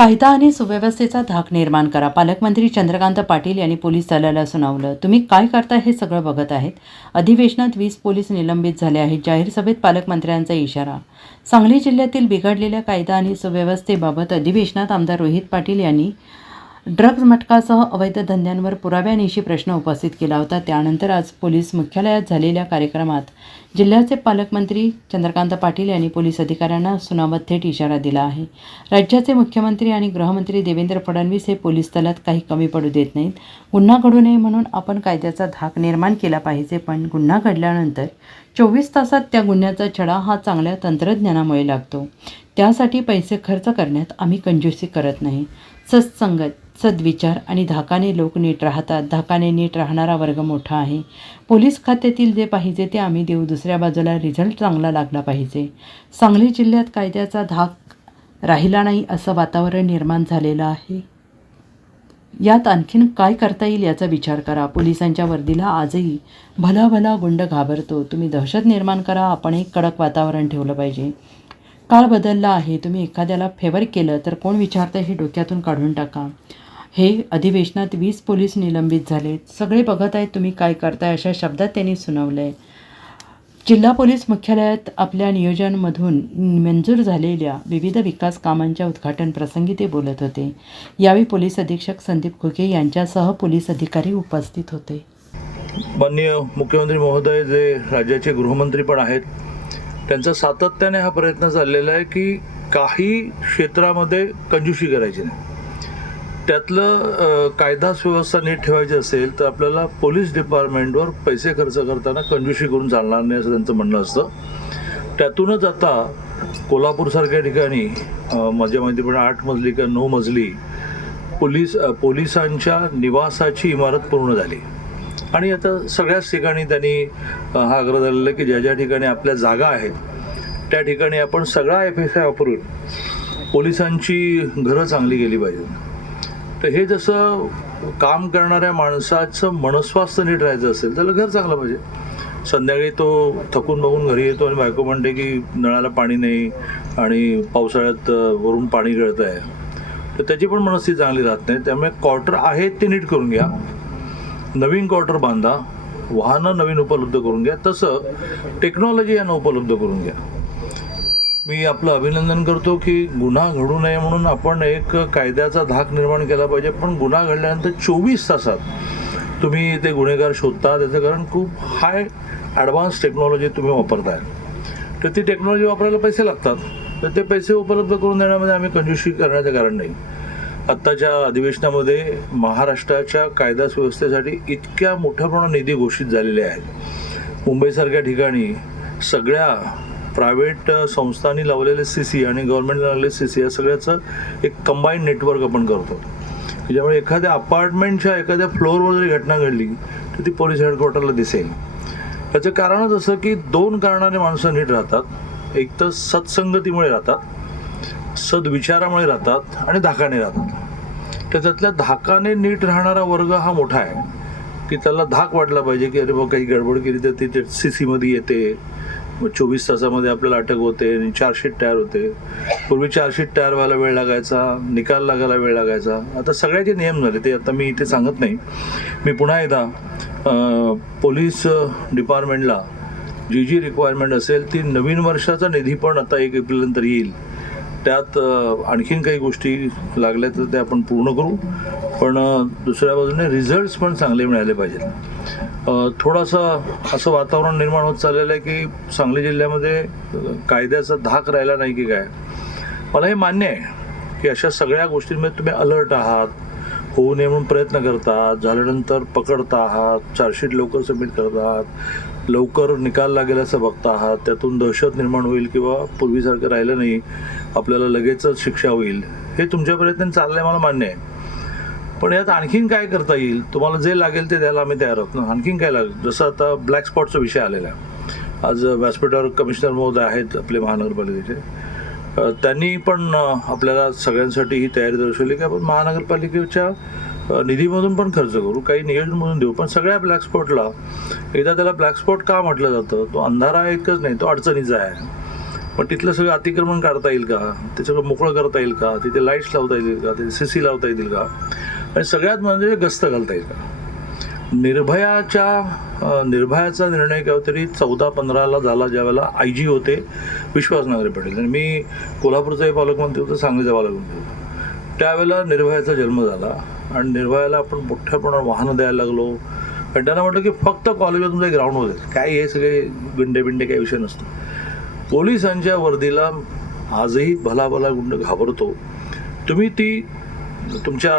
कायदा आणि सुव्यवस्थेचा धाक निर्माण करा. पालकमंत्री चंद्रकांत पाटील यांनी पोलीस दलाला सुनावलं. तुम्ही काय करता हे सगळं बघत आहेत. अधिवेशनात 20 पोलीस निलंबित झाले आहेत. जाहीर सभेत पालकमंत्र्यांचा इशारा. सांगली जिल्ह्यातील बिघडलेल्या कायदा आणि सुव्यवस्थेबाबत अधिवेशनात आमदार रोहित पाटील यांनी ड्रग्ज मटकासह अवैध धंद्यांवर पुराव्यानिशी प्रश्न उपस्थित केला होता. त्यानंतर आज पोलीस मुख्यालयात झालेल्या कार्यक्रमात जिल्ह्याचे पालकमंत्री चंद्रकांत पाटील यांनी पोलीस अधिकाऱ्यांना सुनावत थेट इशारा दिला आहे. राज्याचे मुख्यमंत्री आणि गृहमंत्री देवेंद्र फडणवीस हे पोलीस दलात काही कमी पडू देत नाहीत. गुन्हा घडू नये म्हणून आपण कायद्याचा धाक निर्माण केला पाहिजे, पण गुन्हा घडल्यानंतर 24 तासात त्या गुन्ह्याचा छडा हा चांगल्या तंत्रज्ञानामुळे लागतो. त्यासाठी पैसे खर्च करण्यात आम्ही कंजूसी करत नाही. सत्संगत, सद्विचार आणि धाकाने लोक नीट राहतात. धाकाने नीट राहणारा वर्ग मोठा आहे. पोलीस खात्यातील जे पाहिजे ते आम्ही देऊ. दुसऱ्या बाजूला रिझल्ट चांगला लागला पाहिजे. सांगली जिल्ह्यात कायद्याचा धाक राहिला नाही असं वातावरण निर्माण झालेलं आहे. यात आणखीन काय करता येईल याचा विचार करा. पोलिसांच्या वर्दीला आजही भला गुंड घाबरतो. तुम्ही दहशत निर्माण करा. आपण एक कडक वातावरण ठेवलं पाहिजे. काळ बदलला आहे. तुम्ही एखाद्याला फेवर केलं तर कोण विचारतं हे डोक्यातून काढून टाका. हे अधिवेशनात 20 पोलीस निलंबित झाले. सगळे बघत आहेत तुम्ही काय करताय अशा शब्दात त्यांनी सुनावलं आहे. जिल्हा पोलीस मुख्यालयात आपल्या नियोजनमधून मंजूर झालेल्या विविध विकास कामांच्या उद्घाटन प्रसंगी ते बोलत होते. यावेळी पोलीस अधीक्षक संदीप घुगे यांच्यासह पोलीस अधिकारी उपस्थित होते. माननीय मुख्यमंत्री महोदय जे राज्याचे गृहमंत्री पण आहेत, त्यांचा सातत्याने हा प्रयत्न चाललेला आहे की काही क्षेत्रामध्ये कंजूसी करायची नाही. त्यातलं कायदा सुव्यवस्था नीट ठेवायची असेल तर आपल्याला पोलीस डिपार्टमेंटवर पैसे खर्च करताना कंजूसी करून चालणार नाही असं त्यांचं म्हणणं असतं. त्यातूनच आता कोल्हापूरसारख्या ठिकाणी माझ्या माहितीप्रमाणे 8 मजली किंवा 9 मजली पोलिसांच्या निवासाची इमारत पूर्ण झाली. आणि आता सगळ्याच ठिकाणी त्यांनी हा आग्रह धरलेला आहे की ज्या ज्या ठिकाणी आपल्या जागा आहेत त्या ठिकाणी आपण सगळा FSI वापरून पोलिसांची घरं चांगली गेली पाहिजे. तर हे जसं काम करणाऱ्या माणसाचं मनस्वास्थ्य नीट राहायचं असेल त्याला घर चांगलं पाहिजे. संध्याकाळी तो थकून बघून घरी येतो आणि बायको म्हणते की नळाला पाणी नाही आणि पावसाळ्यात वरून पाणी गळत आहे, तर त्याची पण मनस्थिती चांगली राहत नाही. त्यामुळे क्वार्टर आहेत ते नीट करून घ्या. नवीन क्वार्टर बांधा. वाहनं नवीन उपलब्ध करून घ्या. तसं टेक्नॉलॉजी यांना उपलब्ध करून घ्या. मी आपलं अभिनंदन करतो की गुन्हा घडू नये म्हणून आपण एक कायद्याचा धाक निर्माण केला पाहिजे, पण गुन्हा घडल्यानंतर 24 तासात तुम्ही ते गुन्हेगार शोधता. त्याचं कारण खूप हाय ॲडव्हान्स टेक्नॉलॉजी तुम्ही वापरताय. तर ती टेक्नॉलॉजी वापरायला पैसे लागतात. तर ते पैसे उपलब्ध करून देण्यामध्ये आम्ही कंजूसी करण्याचं कारण नाही. आत्ताच्या अधिवेशनामध्ये महाराष्ट्राच्या कायदा सुव्यवस्थेसाठी इतक्या मोठ्या प्रमाणात निधी घोषित झालेले आहेत. मुंबईसारख्या ठिकाणी सगळ्या प्रायव्हेट संस्थांनी लावलेले CC आणि गव्हर्नमेंटला लावलेले CC या सगळ्याचं एक कंबाईंड नेटवर्क आपण करतो. त्याच्यामुळे एखाद्या अपार्टमेंटच्या एखाद्या फ्लोअरवर जरी घटना घडली तर ती पोलीस हेडक्वार्टरला दिसेल. त्याचं कारणच असं की 2 कारणाने माणसं नीट राहतात. एक तर सत्संगतीमुळे राहतात, सद्विचारामुळे राहतात आणि धाकाने राहतात. त्याच्यातल्या धाकाने नीट राहणारा वर्ग हा मोठा आहे की त्याला धाक वाटला पाहिजे की अरे बाबा काही गडबड केली तर ती CCमध्ये येते, 24 तासामध्ये आपल्याला अटक होते आणि चार्जशीट तयार होते. पूर्वी चार्जशीट तयार व्हायला वेळ लागायचा, निकाल लागायला वेळ लागायचा. आता सगळ्याचे नियम झाले, ते आता मी इथे सांगत नाही. मी पुन्हा एकदा पोलीस डिपार्टमेंटला जी रिक्वायरमेंट असेल ती नवीन वर्षाचा निधी पण आता 1 एप्रिलनंतर येईल. त्यात आणखीन काही गोष्टी लागल्या तर ते आपण पूर्ण करू, पण दुसऱ्या बाजूने रिझल्ट्स पण चांगले मिळाले पाहिजेत. थोडंसं असं वातावरण निर्माण होत चाललेलं आहे की सांगली जिल्ह्यामध्ये कायद्याचा धाक राहिला नाही की काय. मला हे मान्य आहे की अशा सगळ्या गोष्टींमध्ये तुम्ही अलर्ट आहात, होऊ नये म्हणून प्रयत्न करतात, झाल्यानंतर पकडता आहात, चार्जशीट लवकर सबमिट करत आहात, लवकर निकाल लागेल असं बघता आहात. त्यातून दहशत निर्माण होईल किंवा पूर्वीसारखं राहिलं नाही, आपल्याला लगेचच शिक्षा होईल, हे तुमच्या प्रयत्न चाललंय मला मान्य आहे. पण यात आणखीन काय करता येईल, तुम्हाला जे लागेल ते द्यायला आम्ही तयार आहोत ना. आणखीन काय लागेल, जसं आता ब्लॅक स्पॉटचा विषय आलेला आहे. आज व्यासपीठावर कमिशनर महोदय आहेत आपले महानगरपालिकेचे, त्यांनी पण आपल्याला सगळ्यांसाठी ही तयारी दर्शवली की आपण महानगरपालिकेच्या निधीमधून पण खर्च करू, काही नियोजनमधून देऊ. पण सगळ्या ब्लॅक स्पॉटला एकदा त्याला ब्लॅक स्पॉट का म्हटलं जातं, तो अंधारा एकच नाही, तो अडचणीचा आहे. पण तिथलं सगळं अतिक्रमण काढता येईल का, ते सगळं मोकळं करता येईल का, तिथे लाईट्स लावता येतील का, तिथे CC लावता येतील का, आणि सगळ्यात म्हणजे गस्त घालता येईल का. निर्भयाचा निर्णय काहीतरी 14-15ला झाला, ज्यावेळेला IG होते विश्वास नांगरे पाटील, आणि मी कोल्हापूरचाही पालकमंत्री होतो, सांगलीचा पालकमंत्री होतो. त्यावेळेला निर्भयाचा जन्म झाला आणि निर्भयाला आपण मोठ्या प्रमाणात वाहनं द्यायला लागलो. आणि त्यांना म्हटलं की फक्त कॉलेजवर तुमचं ग्राउंड होते, काय हे सगळे बिंडे काही विषय नसतो. पोलिसांच्या वर्दीला आजही भला गुंड घाबरतो. तुम्ही ती तुमच्या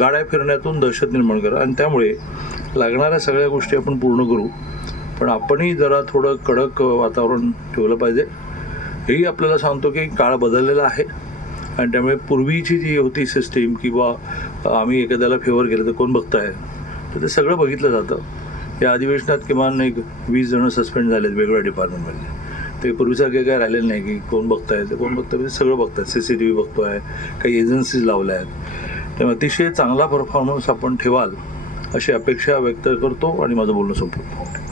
गाड्या फिरण्यातून दहशत निर्माण करा, आणि त्यामुळे लागणाऱ्या सगळ्या गोष्टी आपण पूर्ण करू. पण आपणही जरा थोडं कडक वातावरण ठेवलं पाहिजे. हेही आपल्याला सांगतो की काळ बदललेला आहे, आणि त्यामुळे पूर्वीची जी होती सिस्टीम, किंवा आम्ही एखाद्याला फेवर केलं तर कोण बघताय, तर ते सगळं बघितलं जातं. या अधिवेशनात किमान 20 जण सस्पेंड झालेत वेगवेगळ्या डिपार्टमेंटमधले. ते पूर्वीसारखे काय राहिलेलं नाही की कोण बघताय ते कोण बघताय, म्हणजे सगळं बघताय. CCTV बघतोय, काही एजन्सीज लावल्या आहेत. त्यामुळे अतिशय चांगला परफॉर्मन्स आपण ठेवाल अशी अपेक्षा व्यक्त करतो आणि माझं बोलणं संपवतो.